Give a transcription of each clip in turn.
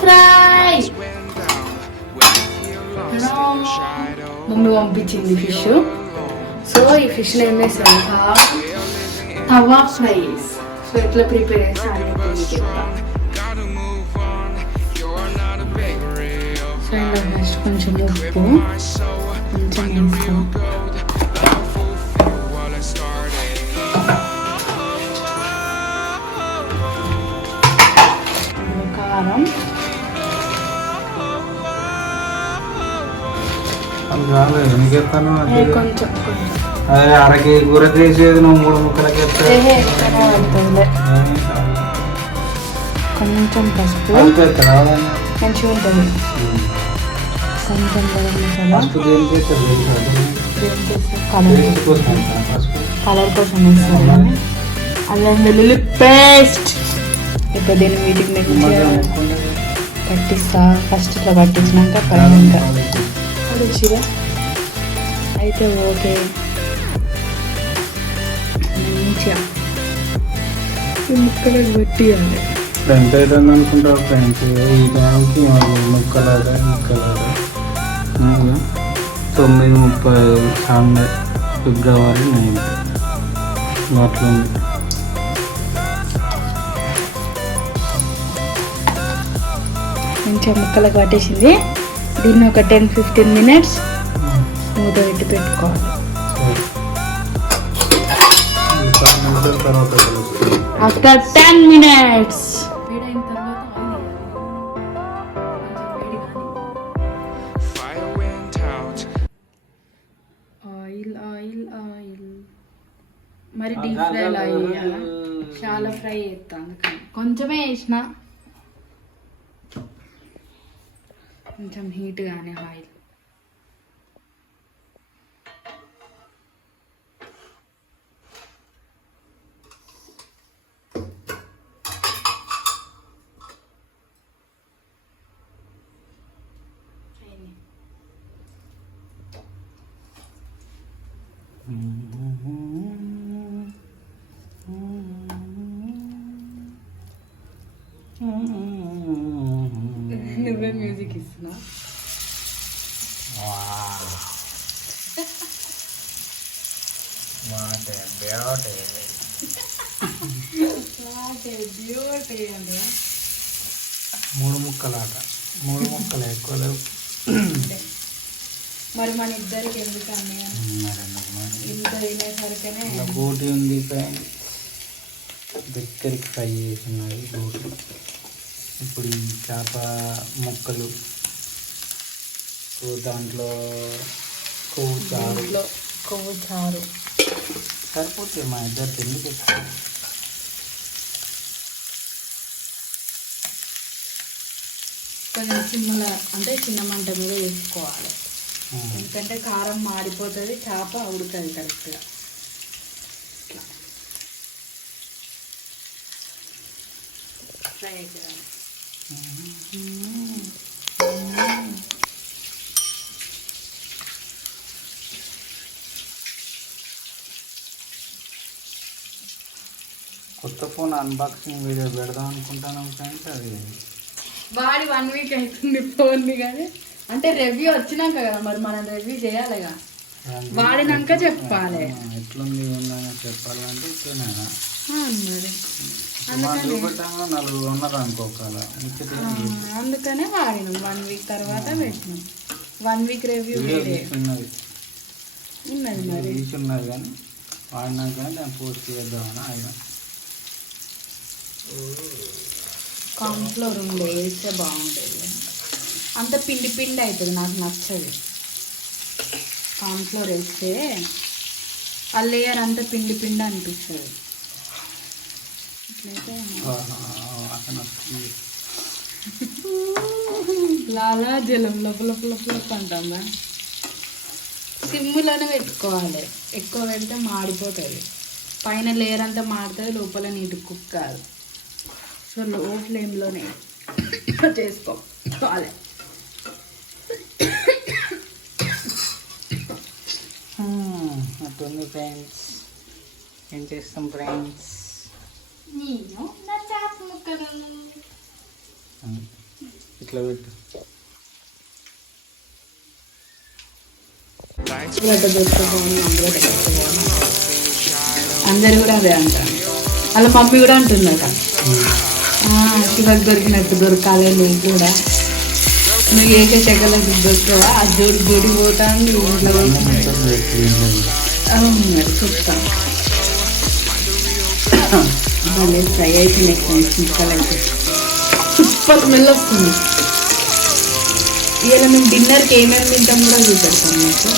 Fry. Mummy పంపించింది fish. So ఈ fish ఏం చేస్తాను తవా ఫ్రై. సో ఎట్లా ప్రిపేర్ చేస్తాను సో ఇలా ఫస్ట్ కొంచెం ఉప్పు కొంచెం వేస్తాం. కారం కొంచెం అదే అరకి కూర చేసేది నువ్వు 3 ముక్కలకి కొంచెం పసుపు మంచిగా ఉంటుంది. కొంచెం కలర్ కోసం వేస్తారు. అల్లం వెల్లుల్లి పేస్ట్. ఇప్పుడు దీన్ని వీటికి మంచిగా పట్టిస్తా. ఫస్ట్ ఇట్లా పట్టించినాక పైన ఇంకా రుచిగా అయితే ఓకే. మంచిగా ముక్కలకు పట్టియాలి. ఎంత అవుతుంది అనుకుంటారు ఫ్రెండ్స్? ఈ టైంకి ముక్కలాగా 9:30 సండే ఫిబ్రవరి 9 అట్లా ఉంది. మంచిగా ముక్కలకు పట్టేసింది. దీన్ని ఒక 10-15 మినిట్స్ మూత పెట్టి పెట్టుకోవాలి. ఆఫ్టర్ 10 మినిట్స్ ఆయిల్ మరి డీప్ ఫ్రై అయ్యాలా? చాలా ఫ్రై చేస్తాను కొంచెమే వేసిన. కొంచెం హీట్ కానీ ఆయిల్ నువ్వే మ్యూజిక్ ఇస్తున్నా. మూడు ముక్కలాట 3 ముక్కలు ఎక్కువ లేవు. మరి మన ఇద్దరికి ఎందుకు అన్నయ్య ఇంత తినేసరికనే బోటి ఉంది. దగ్గరికి ఫ్రై చేసినది బోటి. ఇప్పుడు ఈ చేప ముక్కలు దాంట్లో కొవ్వు చారు సరిపోతే మా ఇద్దరికి ఎందుకు ఎక్కువ. కొంచెం చిన్న మంట మీద వేసుకోవాలి. ఎందుకంటే కారం మాడిపోతుంది, చేప ఉడుతుంది కరెక్ట్గా. ఫ్రై చేయాలి. కొత్త ఫోన్ అన్బాక్సింగ్ వీడియో పెడదాం అనుకుంటాను ఫ్రెండ్స్. అది వాడి 1 వీక్ అవుతుంది ఫోన్ని. కానీ అంటే రివ్యూ వచ్చినాక కదా మరి మనం రివ్యూ చేయాలిగా. వాడినాక చెప్పాలి ఎట్లుంది ఉందని చెప్పాలంటే ఇట్లనే మరి. అందుకనే వాడినాం. 1 వీక్ తర్వాత పెట్టినాం. 1 వీక్ రివ్యూ ఉన్నది మరి ఉన్నది కానీ వాడినాకనే దాన్ని పోస్ట్ చేద్దామని ఆయన. కార్న్ఫ్లోర్ ఉండే వేస్తే బాగుంటుంది. అంత పిండి పిండి అవుతుంది, నాకు నచ్చదు. కార్న్ఫ్లోర్ వేస్తే ఆ లేయర్ అంతా పిండి పిండి అనిపిస్తుంది. ఇట్లయితే లాలా జలం లోపల అంటుందా. సిమ్లోనే పెట్టుకోవాలి. ఎక్కువ పెడితే మాడిపోతుంది. పైన లేయర్ అంతా మాడుతుంది, లోపల నీటి కుక్ కాదు. సో లో ఫ్లేమ్లోనే చేసుకోవాలి. అట్టుంది ఫ్రెండ్స్. ఏం చేస్తాం ఫ్రెండ్స్? నేను నా చేప ముక్కలు ఇట్లా పెట్టు. అందరు కూడా అదే అంటారు. వాళ్ళ మమ్మీ కూడా అంటున్నాక శివకి దొరికినట్టు దొరకాలి నువ్వు కూడా. నువ్వు ఏకే చెక్కలకు దొరకవా ఆ జోడి జోడి పోతాను ఇంట్లో అవును చూస్తాను. మళ్ళీ ఫ్రై అయిపోయినాయి ఫ్రెండ్స్ ముక్కలు అయితే సూపర్ స్మెల్ వస్తుంది. ఇవాళ మేము డిన్నర్కి ఏమేమి తింటాం కూడా చూపెడతాం మీకు.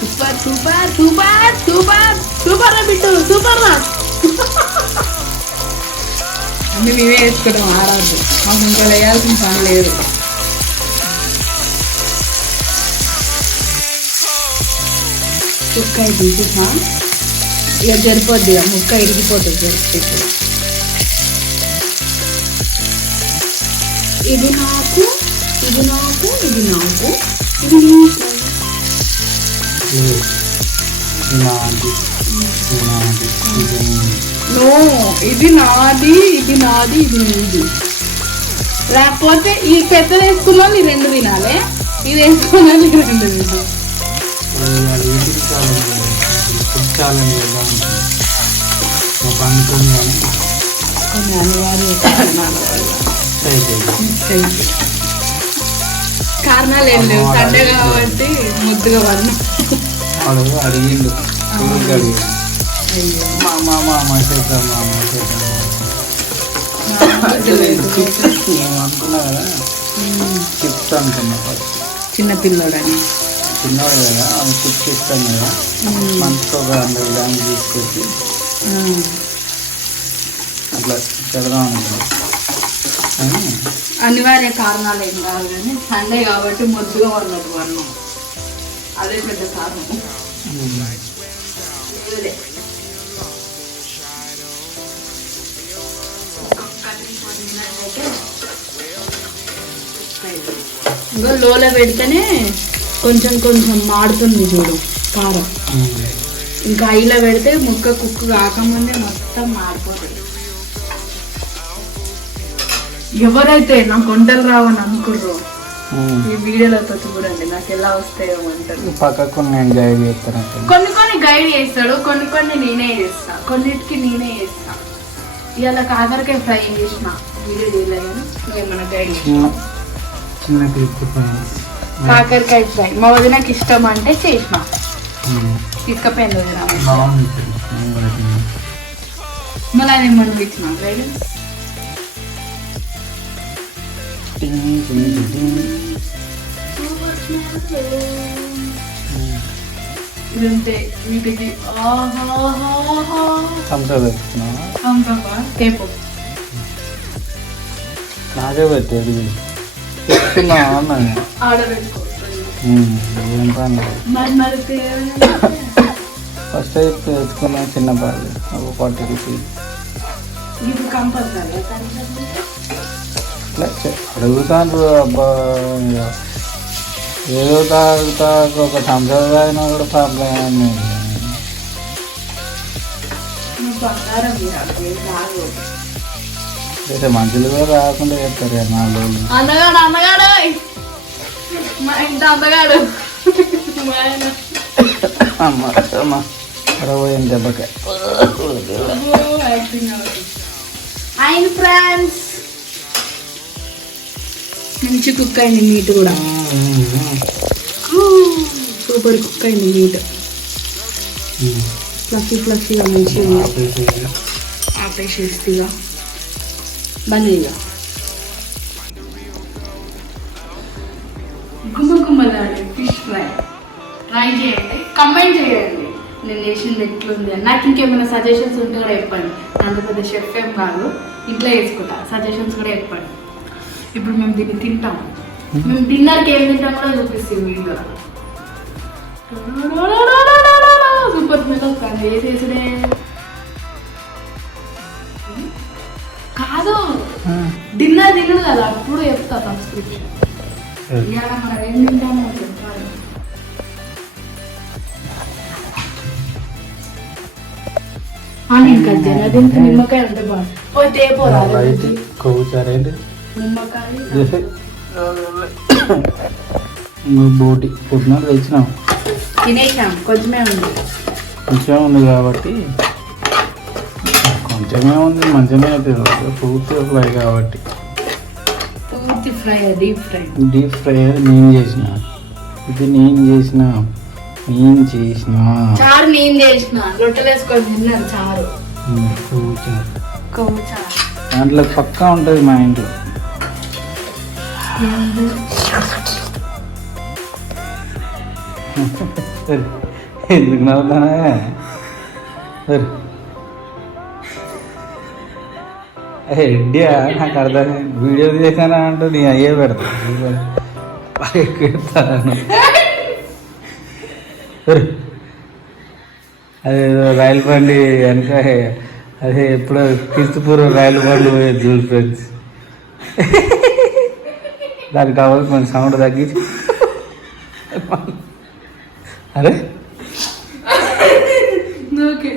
Super super super super super రా బిడ్డు సూపర్ రా. అన్నీ మేమే వేసుకుంటాం ఆరాదు, మాకు ఇంకా వేయాల్సిన పని లేదు. ముక్క తీసినా ఇక సరిపోద్ది, ఇక ముక్క ఇరిగిపోతుంది జరిపి. ఇది నాకు ఇది నాకు ఇది నాకు ఇది నీకు. నో ఇది నాది ఇది నాది ఇది నీది. లేకపోతే ఈ పెద్దలు వేసుకున్నాను ఈ రెండు తినాలి, ఇది వేసుకున్నాను ఈ రెండు తినాలి. కొన్ని అనివార్య కారణాల వల్ల కారణాలు ఏం లేవు, సండే కాబట్టి ముద్దుగా పడినా. అడిగిండు ఏమనుకున్నా కదా చిప్స్ అనుకున్నా. చిన్నపిల్లడని చిన్నవాడు కదా అది చిప్స్ ఇస్తాను కదా, మంచిగా ఒక 100 గ్రాములు తీసుకొచ్చి అట్లా పెడదాం అనుకున్నాను. అనివార్య కారణాలు ఏం కాదు కానీ సండే కాబట్టి ముద్దుగా పడినట్టు పడినాం, అదే పెద్ద కారణం. ఇంకా లోలో పెడితేనే కొంచెం కొంచెం మాడుతుంది చూడు కారం, ఇంకా హైలో పెడితే ముక్క కుక్కు కాకముందే మొత్తం మాడిపోతుంది. ఎవరైతే నాకు వంటలు రావని అనుకుర్రో ఈ వీడియోలతో చూడండి నాకు ఎలా వస్తాయో వంటలు. పక్కకు నేను గైడ్ చేస్తాను, కొన్ని కొన్ని గైడ్ చేస్తాడు, కొన్ని కొన్ని నేనే చేస్తా, కొన్నిటికి నేనే చేస్తా. ఇవాళ కాకరకాయ ఫ్రై చేసిన వీడియో చేయలేదు కానీ నువ్వేమన్నా గైడ్ చిన్న క్లిప్. కాకరకాయ ఫ్రై మా వదినకి ఇష్టం అంటే చేసిన తీసుకపోయింది వదిన. మళ్ళీ అది మనం ఇచ్చిన గైడ్ ఇదంతే వీటికి. నాకే పెట్టేది చెప్తున్నా ఆర్డర్ పెట్టుకో. ఫస్ట్ అయితే తెచ్చుకున్నా చిన్న బాగా ఒక 40 రూపీస్. ఇది కంపల్సరీ అడుగుతాను అబ్బా, ఏదో తాగుతా ఒక థమ్స్అప్ అయినా కూడా ప్రాబ్లం. అయితే మంచులు కూడా రాకుండా చెప్తారు కదా 4 రోజులు. అందగాడు అందగాడు మా ఇంత అందగాడు అమ్మ పోయింది దెబ్బకే. హాయ్ ఫ్రెండ్స్, మంచి కుక్ అయింది మీట్ కూడా, సూపర్ కుక్ అయింది మీట్. ఫ్లఫీ ఫ్లఫీగా మంచిగా ఆపేసేస్తిగా బందీగా గుమ్మ గుమ్మలాడే ఫిష్ ఫ్రై ట్రై చేయండి, కమెంట్ చేయండి నేను చేసింది ఎట్లుంది అని. నాకు ఇంకేమైనా సజెషన్స్ ఉంటే కూడా చెప్పండి. అంత పెద్ద షెఫ్ ఏం కాదు, ఇంట్లో వేసుకుంటా, సజెషన్స్ కూడా చెప్పండి. ఇప్పుడు మేము దీన్ని తింటాం, మేము డిన్నర్కి ఏం తింటాం కూడా చూపిస్తాం వీడియో. సూపర్ స్మెల్ వస్తుంది, వేసేసుడే కాదు డిన్నర్ తినడు కదా అప్పుడు చెప్తా సబ్స్క్రిప్షన్. ఇవాళ మనం ఏం తింటామో చెప్పాలి. ఇంకా జనదించి నిమ్మకాయ ఉంటే బాగుంది. ఓ పోతే పోరాదు అయితే కొవ్వు చారు ఏంటి నిమ్మకాయ బోటి పొద్దున తెచ్చినాం తినేసాం కొంచెమే ఉంది కొంచెం ఉంది కాబట్టి కొంచెమే ఉంది మంచిగానే అవుతుంది పూర్తి ఫ్రై కాబట్టి పూర్తి fry deep fry deep fry అది నేను చేసిన ఇది నేను చేసిన చారు నేను చేసిన రొట్టెలు వేసుకొని తిన్నాను చారు కొవ్వు చారు కొవ్వు చారు దాంట్లో పక్కా ఉంటుంది మా ఇంట్లో సరే ఎందుకు నవ్వుతానా సరే ఎడ్డియా నాకు అర్థం వీడియో తీసానా అంటూ నీ అయ్యే పెడతాను సరే అదేదో రైలు బండి వెనక అదే ఎప్పుడో క్రీస్తుపూర్వం రైలు బండి పోయేది చూడు ఫ్రెండ్స్ దానికి కావాలి కొంచెం సౌండ్ తగ్గించి అరే ఓకే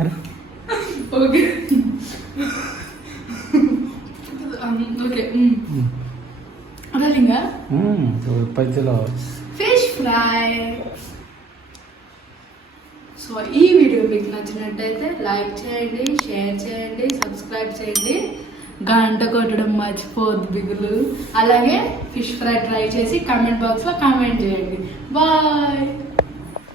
అరే ఓకే ఓకే అదలింగా పంచలో ఫిష్ ఫ్రై. సో ఈ వీడియో మీకు నచ్చినట్టయితే లైక్ చేయండి, షేర్ చేయండి, సబ్స్క్రైబ్ చేయండి, గంట కొట్టడం మర్చిపోద్దు దిగులు. అలాగే ఫిష్ ఫ్రై ట్రై చేసి కామెంట్ బాక్స్లో కామెంట్ చేయండి. బాయ్.